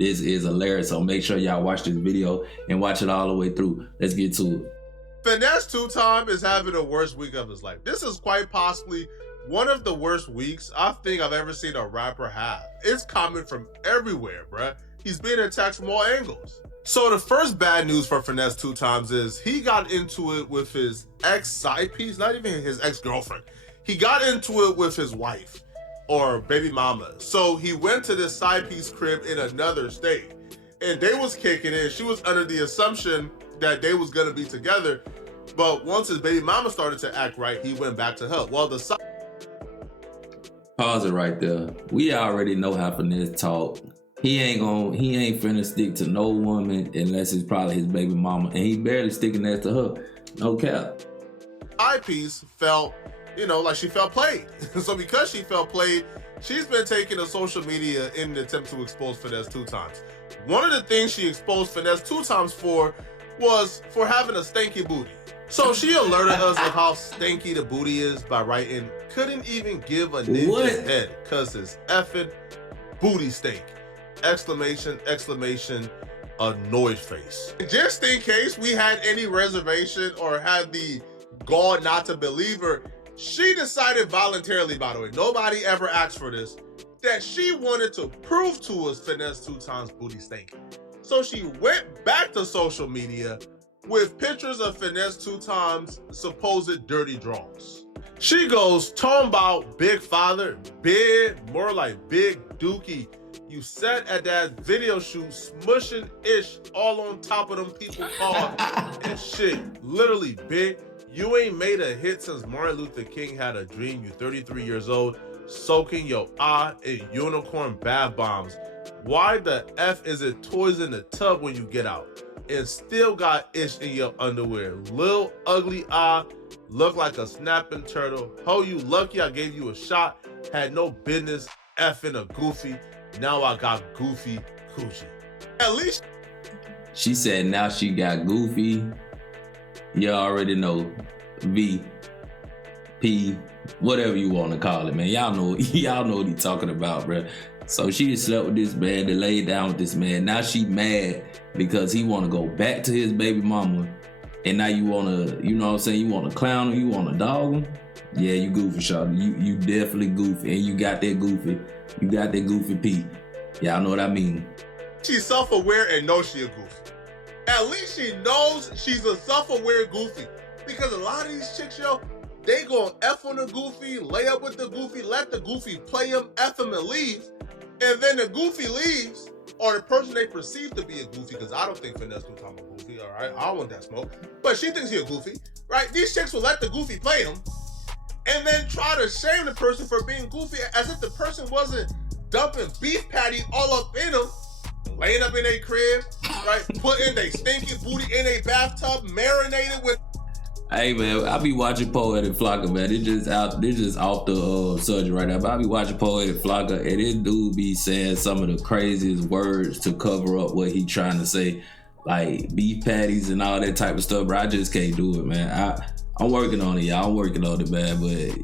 This is hilarious, so make sure y'all watch this video and watch it all the way through. Let's get to it. Finesse2Tymes is having the worst week of his life. This is quite possibly one of the worst weeks I think I've ever seen a rapper have. It's coming from everywhere, bruh. He's being attacked from all angles. So the first bad news for Finesse2Tymes is he got into it with his ex-side piece, not even his ex-girlfriend. He got into it with his wife or baby mama. So he went to this side piece crib in another state and they was kicking in. She was under the assumption that they was gonna be together. But once his baby mama started to act right, he went back to her. Well, Pause it right there. We already know how Finesse talk. He ain't finna stick to no woman unless it's probably his baby mama, and he barely sticking that to her. No cap. Side piece felt, like she felt played. So because she felt played, she's been taking to social media in an attempt to expose Finesse2Tymes. One of the things she exposed Finesse2Tymes for was for having a stanky booty. So she alerted us of how stanky the booty is by writing, couldn't even give a ninja's head cause his effing booty stink. Exclamation, exclamation, annoyed face. Just in case we had any reservation or had the gall not to believe her, she decided voluntarily, by the way, nobody ever asked for this, that she wanted to prove to us Finesse2Tymes booty stank. So she went back to social media with pictures of Finesse2Tymes supposed dirty draws. She goes, talking about big father, big, more like big dookie. You sat at that video shoot smushing ish all on top of them people car and shit. Literally, big. You ain't made a hit since Martin Luther King had a dream. You 33 years old, soaking your eye in unicorn bath bombs. Why the F is it toys in the tub when you get out? And still got ish in your underwear. Lil ugly eye, look like a snapping turtle. Ho, you lucky I gave you a shot. Had no business effing a goofy. Now I got goofy coochie. At least she said now she got goofy. You already know. V, P, whatever you want to call it, man. Y'all know what he talking about, bro. So she slept with this man, they laid down with this man. Now she mad because he want to go back to his baby mama. And now you want to, you know what I'm saying? You want to clown him, you want to dog him. Yeah, you goofy, shawty. You definitely goofy. And you got that goofy. You got that goofy P. Y'all know what I mean. She's self-aware and knows she a goofy. At least she knows she's a self-aware goofy. Because a lot of these chicks, yo, they gon' F on the goofy, lay up with the goofy, let the goofy play him, F him and leave. And then the goofy leaves, or the person they perceive to be a goofy, because I don't think Finesse2Tymes a goofy, all right? I don't want that smoke. But she thinks he a goofy, right? These chicks will let the goofy play him and then try to shame the person for being goofy as if the person wasn't dumping beef patty all up in them, laying up in their crib, right? Putting their stinky booty in a bathtub, marinated with. Hey man, I be watching Poetic Flocka, man. They just off the subject right now. But I be watching Poetic Flocka, and this dude be saying some of the craziest words to cover up what he trying to say, like beef patties and all that type of stuff. Bro, I just can't do it, man. I'm working on it, y'all. I'm working on it, man. But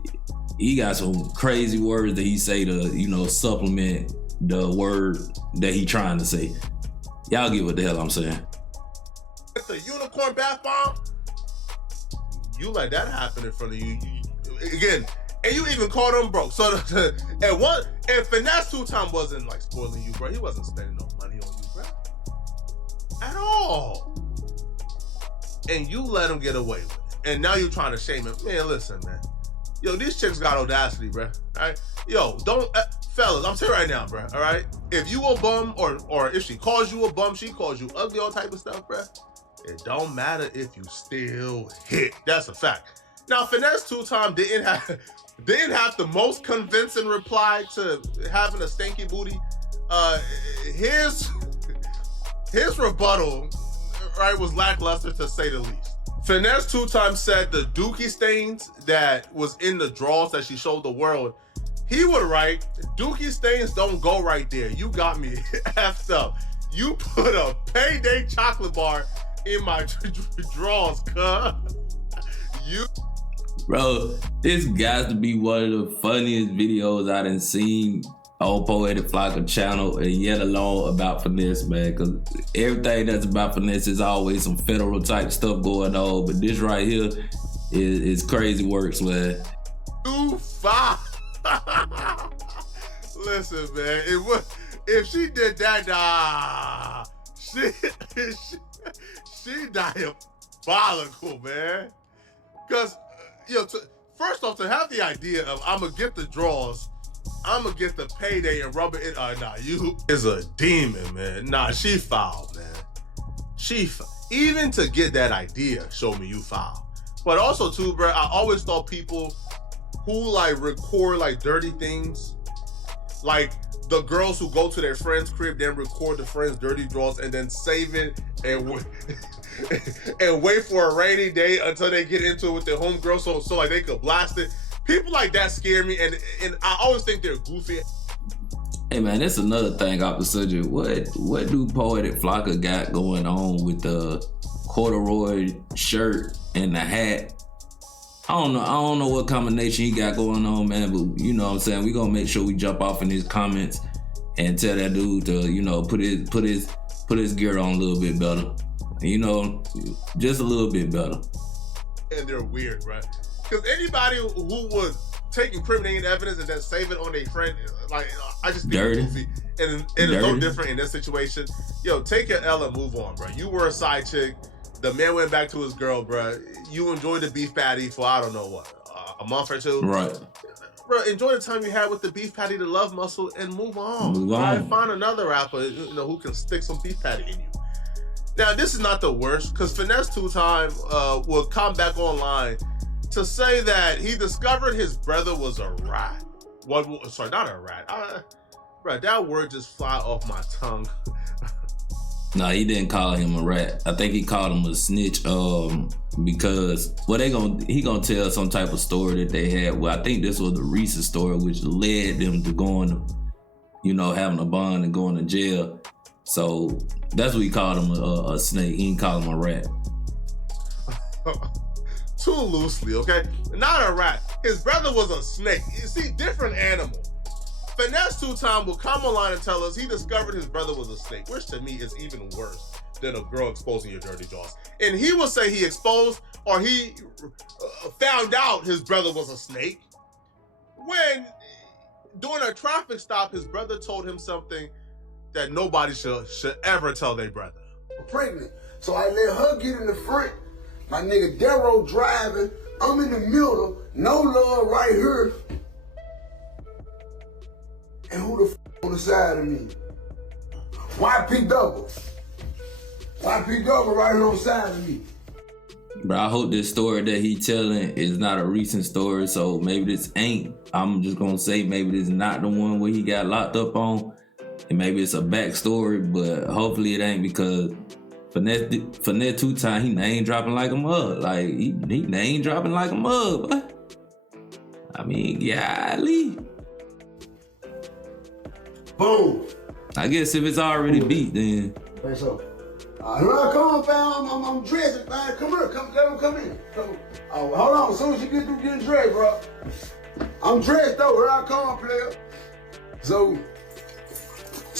he got some crazy words that he say to, supplement the word that he trying to say. Y'all get what the hell I'm saying. It's a unicorn bath bomb. You let that happen in front of you again, and you even called him broke. So and Finesse2Tymes wasn't like spoiling you, bro. He wasn't spending no money on you, bro, at all. And you let him get away with it. And now you're trying to shame him. Man, listen, man. Yo, these chicks got audacity, bro. All right? Yo, don't, fellas, I'm telling you right now, bro. All right? If you a bum, or if she calls you a bum, she calls you ugly, all type of stuff, bro. It don't matter if you still hit. That's a fact. Now, Finesse2Tymes didn't have the most convincing reply to having a stinky booty. His rebuttal, right, was lackluster to say the least. Finesse2Tymes said the dookie stains that was in the drawers that she showed the world, he would write, dookie stains don't go right there. You got me effed up. You put a payday chocolate bar in my drawers, cuz. Bro, this got to be one of the funniest videos I done seen old Poetic Flocka channel, and yet alone about Finesse, man. Because everything that's about Finesse is always some federal type stuff going on. But this right here is crazy works, man. 2-5. Listen, man. If she did that, nah, she diabolical, man. Because, first off, to have the idea of I'm gonna get the draws, I'm gonna get the payday and rub it in. You is a demon, man. Nah, she foul, man. Even to get that idea, show me you foul. But also too, bro, I always thought people who like record like dirty things, like the girls who go to their friend's crib, then record the friend's dirty draws and then save it and and wait for a rainy day until they get into it with their homegirl so like they could blast it. People like that scare me, and I always think they're goofy. Hey man, that's another thing off the subject. What do Poetic Flocka got going on with the corduroy shirt and the hat? I don't know what combination he got going on, man, but you know what I'm saying? We gonna make sure we jump off in his comments and tell that dude to, put his gear on a little bit better. Just a little bit better. And they're weird, right? Because anybody who would take incriminating evidence and then save it on their friend, like, I just think dirty. It's goofy. And it's no different in this situation. Take your L and move on, bro. You were a side chick. The man went back to his girl, bro. You enjoyed the beef patty for, I don't know what, a month or two. Right. Bro, enjoy the time you had with the beef patty, the love muscle, and move on. Move on. Right? Find another rapper, who can stick some beef patty in you. Now, this is not the worst, because Finesse2Tymes will come back online to say that he discovered his brother was a rat. Sorry, not a rat. Bro, that word just fly off my tongue. No, he didn't call him a rat. I think he called him a snitch because he gonna tell some type of story that they had. Well, I think this was the recent story which led them to going to, having a bond and going to jail. So that's what he called him, a snake. He didn't call him a rat. Too loosely, okay? Not a rat. His brother was a snake. You see, different animal. Finesse2Tymes will come online and tell us he discovered his brother was a snake, which to me is even worse than a girl exposing your dirty jaws. And he will say he exposed or he found out his brother was a snake when during a traffic stop, his brother told him something that nobody should ever tell their brother. Pregnant, so I let her get in the front. My nigga Darrow driving. I'm in the middle. NoLove right here. And who the f on the side of me? YP Double. YP Double right here on the side of me. But I hope this story that he telling is not a recent story, so maybe this ain't. I'm just gonna say maybe this is not the one where he got locked up on, and maybe it's a backstory, but hopefully it ain't, because Finesse2Tymes, he name dropping like a mug. Like, he name dropping like a mug, boy. I mean, golly. Boom. I guess if it's already beat, then. That's so. Here I come, fam. I'm dressing, man. Come here. Let him come in. Come. Oh, hold on. As soon as you get through getting dressed, bro. I'm dressed, though. Here I come, player. So,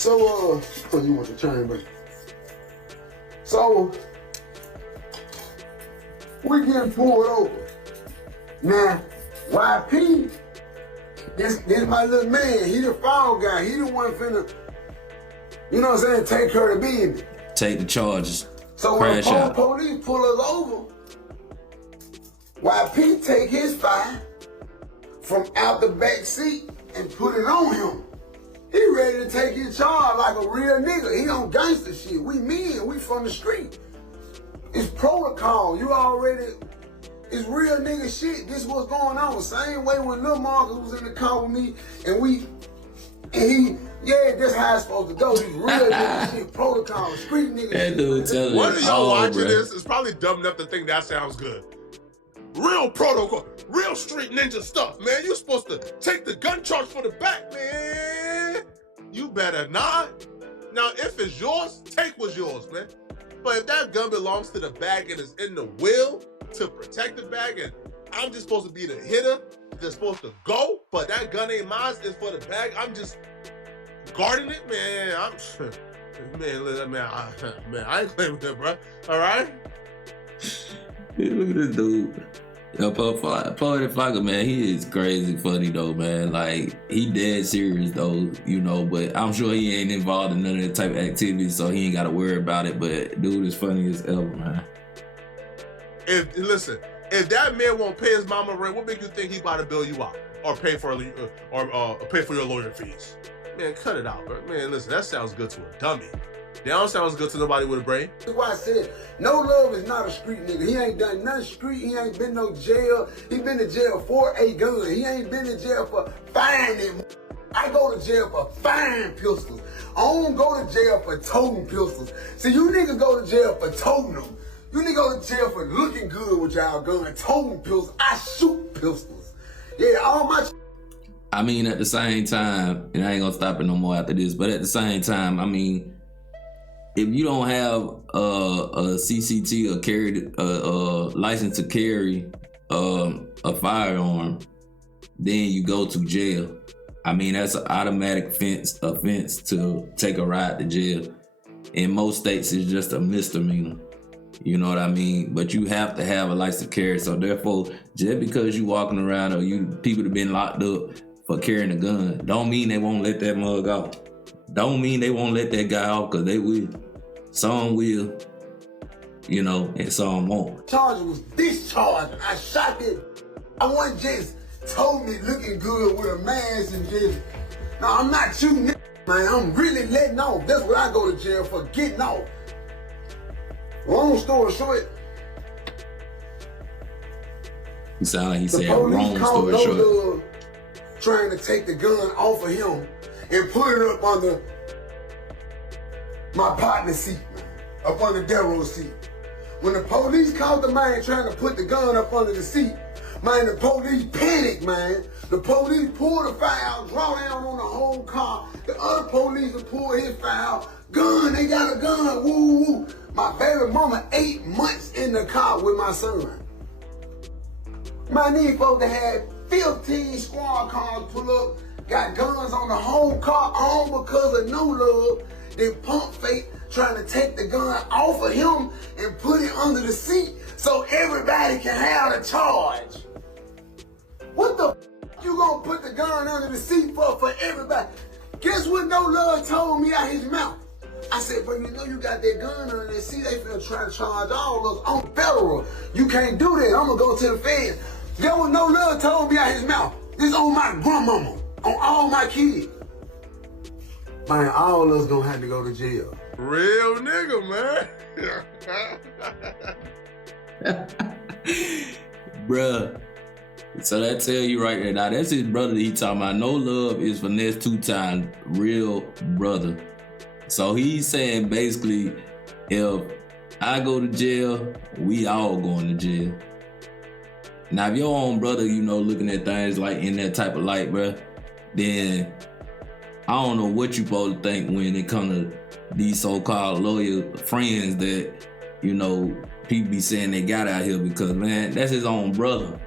you want the chain, baby. So, we getting pulled over. Now, YP, this my little man. He the fall guy. He the one finna, you know what I'm saying, take care of the business. Take the charges. So when the police pull us over, YP take his fire from out the back seat and put it on him. He ready to take his charge like a real nigga. He on gangster shit. We men, we from the street. It's protocol. You already, it's real nigga shit. This what's going on. Same way when Lil Marcus was in the car with me that's how it's supposed to go. These real nigga shit, protocol, street nigga that dude shit. telling One of y'all watching bro. this is probably dumb enough to think that sounds good. Real protocol, real street ninja stuff, man. You supposed to take the gun charge for the back, man. You better not. Now, if it's yours, take what's yours, man. But if that gun belongs to the bag and is in the will to protect the bag, and I'm just supposed to be the hitter that's supposed to go, but that gun ain't mine, it's for the bag, guarding it, man. I ain't claiming that, bro. All right. Look at this dude. Yo, Poetic Flocka, man, he is crazy funny though, man. Like, he dead serious though, you know, but I'm sure he ain't involved in none of that type of activity, so he ain't got to worry about it. But dude is funny as ever, man. If that man won't pay his mama rent, what makes you think he about to bail you out or pay for your lawyer fees? Man, cut it out, bro. Man, listen, that sounds good to a dummy. That don't sound good to nobody with a brain. That's why I said, NoLove is not a street nigga. He ain't done nothing street. He ain't been no jail. He been to jail for a gun. He ain't been to jail for finding. I go to jail for fine pistols. I don't go to jail for toting pistols. See, you niggas go to jail for toting them. You niggas go to jail for looking good with y'all gun, toting pistols. I shoot pistols. Yeah, all my... I mean, at the same time, and I ain't gonna stop it no more after this, but at the same time, I mean, if you don't have a CCT or carry license to carry a firearm, then you go to jail. I mean, that's an automatic offense to take a ride to jail. In most states, it's just a misdemeanor. You know what I mean? But you have to have a license to carry. So therefore, just because you walking around or people have been locked up for carrying a gun, don't mean they won't let that mug off. Don't mean they won't let that guy off, because they will. Some will, you know, and some won't. Charge was discharged. I shot it. I wasn't just told me looking good with a mask and just, no, I'm not shooting it, man. I'm really letting off. That's what I go to jail for, getting off. Long story short. You sound like he said wrong story short. Trying to take the gun off of him and put it up under my partner's seat, man, up under Darrow's seat. When the police caught the man trying to put the gun up under the seat, man, the police panicked, man. The police pulled the file, draw down on the whole car. The other police will pull his file. Gun, they got a gun, woo, woo. My baby mama 8 months in the car with my son. Man, these folks that had 15 squad cars pull up, got guns on the whole car, all because of NoLove. They pump fake, trying to take the gun off of him and put it under the seat so everybody can have the charge. What the f you gonna put the gun under the seat for everybody? Guess what NoLove told me out his mouth? I said, bro, you know you got that gun under the seat, they finna try to charge all of us on federal. You can't do that, I'm gonna go to the feds. Guess what NoLove told me out his mouth? This on my grandmama, on all my kids. Man, all of us gonna have to go to jail. Real nigga, man. Bruh. So that tell you right there. Now, that's his brother that he talking about. NoLove is Finesse2Tymes' real brother. So he's saying basically, if I go to jail, we all going to jail. Now, if your own brother, you know, looking at things like in that type of light, bruh, then I don't know what you supposed to think when it comes to these so-called lawyer friends that, you know, people be saying they got out here, because, man, that's his own brother.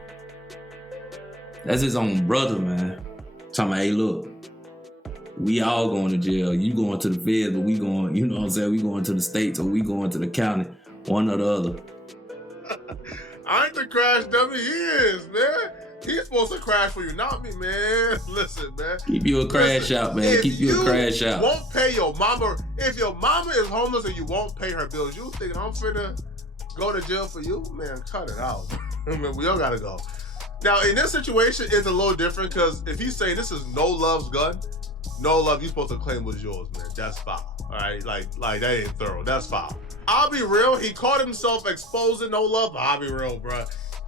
That's his own brother, man. Talking about, hey, look, we all going to jail. You going to the feds, but we going, you know what I'm saying, we going to the states or we going to the county, one or the other. I ain't the crash dummy, he is, man. He's supposed to crash for you, not me, man. Listen, man. Keep you a crash out, man. Keep you a crash out. Won't pay your mama. If your mama is homeless and you won't pay her bills, you think I'm finna go to jail for you? Man, cut it out. Man, we all gotta go. Now, in this situation, it's a little different, because if he's saying this is NoLove's gun, NoLove, you're supposed to claim what's yours, man. That's foul. All right, like that ain't thorough. That's foul. I'll be real. He caught himself exposing NoLove. I'll be real, bro.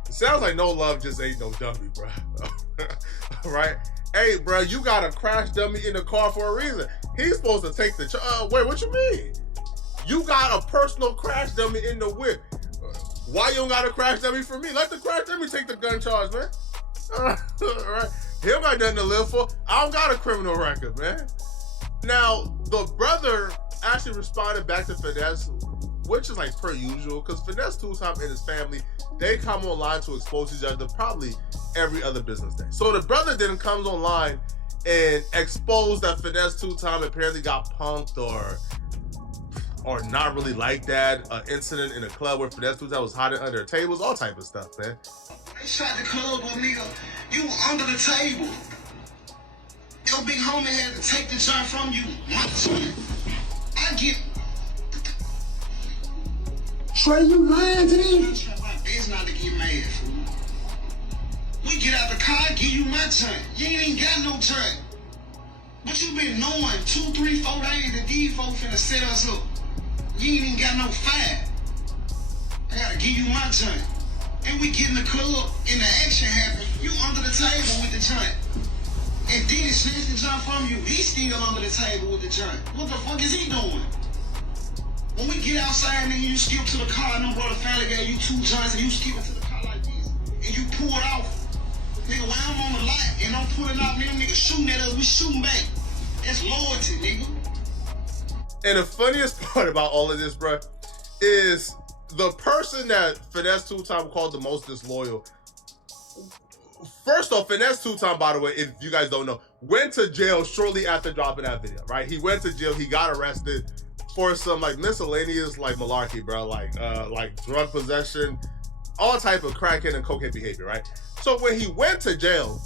It sounds like NoLove just ain't no dummy, bro. Right? Hey, bro, you got a crash dummy in the car for a reason. He's supposed to take the wait, what you mean? You got a personal crash dummy in the whip. Why you don't got a crash dummy for me? Let the crash dummy take the gun charge, man. All right. He don't got nothing to live for. I don't got a criminal record, man. Now, the brother actually responded back to Finesse, which is like per usual, because Finesse2Tymes and his family, they come online to expose each other probably every other business day. So the brother then comes online and exposed that Finesse2Tymes apparently got punked or not really like that. An incident in a club where Finesse2Tymes was hiding under tables, all type of stuff, man. They shot the club up, nigga. You were under the table. Your big homie had to take the joint from you. I get. Trey, you lying to me? I'm trying my best not to get mad, fool. We get out the car, I give you my joint. You ain't even got no joint. But you been knowing 2, 3, 4 days that these folks finna set us up. You ain't even got no fight. I gotta give you my joint. And we get in the club, and the action happen. You under the table with the joint. And then it snatched the joint from you. He's still under the table with the joint. What the fuck is he doing? When we get outside, nigga, you skip to the car, and them brother family gave you 2 joints, and you skip into the car like this. And you pull it off. Nigga, when I'm on the lot, and I'm pulling out, them niggas shooting at us, we shooting back. That's loyalty, nigga. And the funniest part about all of this, bro, is the person that Finesse2Tymes called the most disloyal. First off, Finesse2Tymes, by the way, if you guys don't know, went to jail shortly after dropping that video, right? He went to jail, he got arrested for some like miscellaneous like malarkey, bro, like drug possession, all type of crackhead and cokehead behavior, right? So when he went to jail,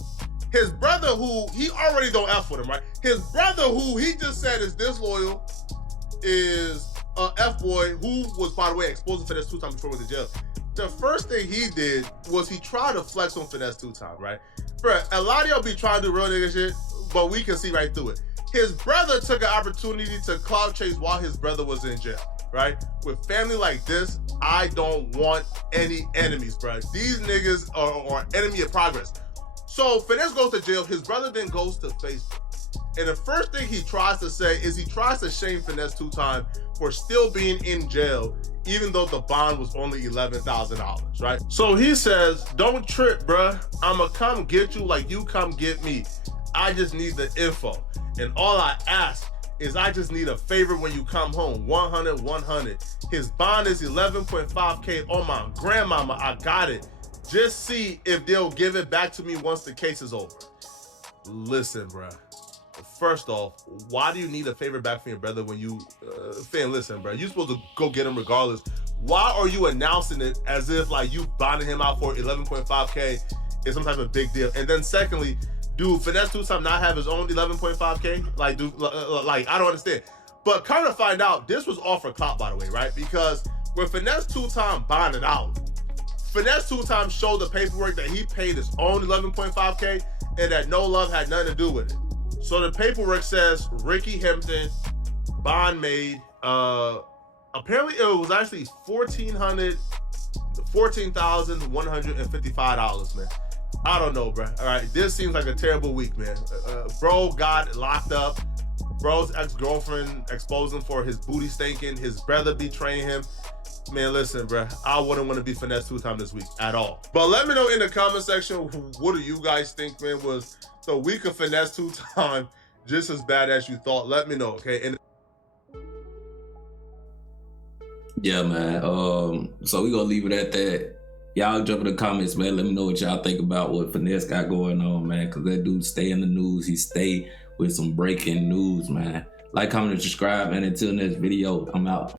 his brother, who he already don't F with him, right? His brother, who he just said is disloyal, is a F-boy who was, by the way, exposed to Finesse2Tymes before he went to jail. The first thing he did was he tried to flex on Finesse2Tymes, right? Bro, a lot of y'all be trying to do real nigga shit, but we can see right through it. His brother took an opportunity to clout chase while his brother was in jail, right? With family like this, I don't want any enemies, bro. These niggas are enemy of progress. So Finesse goes to jail, his brother then goes to Facebook. And the first thing he tries to say is he tries to shame Finesse2Tymes for still being in jail, even though the bond was only $11,000, right? So he says, don't trip, bruh. I'ma come get you like you come get me. I just need the info. And all I ask is I just need a favor when you come home. 100, 100. His bond is 11.5K. Oh my grandmama, I got it. Just see if they'll give it back to me once the case is over. Listen, bruh. First off, why do you need a favor back from your brother when you, fam, listen, bro, you're supposed to go get him regardless. Why are you announcing it as if like you bonding him out for 11.5K is some type of big deal? And then secondly, do Finesse2Tymes not have his own 11.5K? Like, like, I don't understand. But kind of find out, this was all for clout, by the way, right? Because when Finesse2Tymes bonded out, Finesse2Tymes showed the paperwork that he paid his own 11.5K and that NoLove had nothing to do with it. So the paperwork says Ricky Hampton, bond made. Apparently it was actually $14,155, man. I don't know, bro. All right, this seems like a terrible week, man. Bro got locked up. Bro's ex-girlfriend exposed him for his booty stinking. His brother betraying him. Man, listen, bro. I wouldn't want to be Finesse2Tymes this week at all. But let me know in the comment section, what do you guys think, man? Was the week of Finesse2Tymes just as bad as you thought? Let me know, okay? And yeah, man. So we gonna leave it at that. Y'all jump in the comments, man. Let me know what y'all think about what Finesse got going on, man. Cause that dude stay in the news. He stay with some breaking news, man. Like, comment, and subscribe. And until next video, I'm out.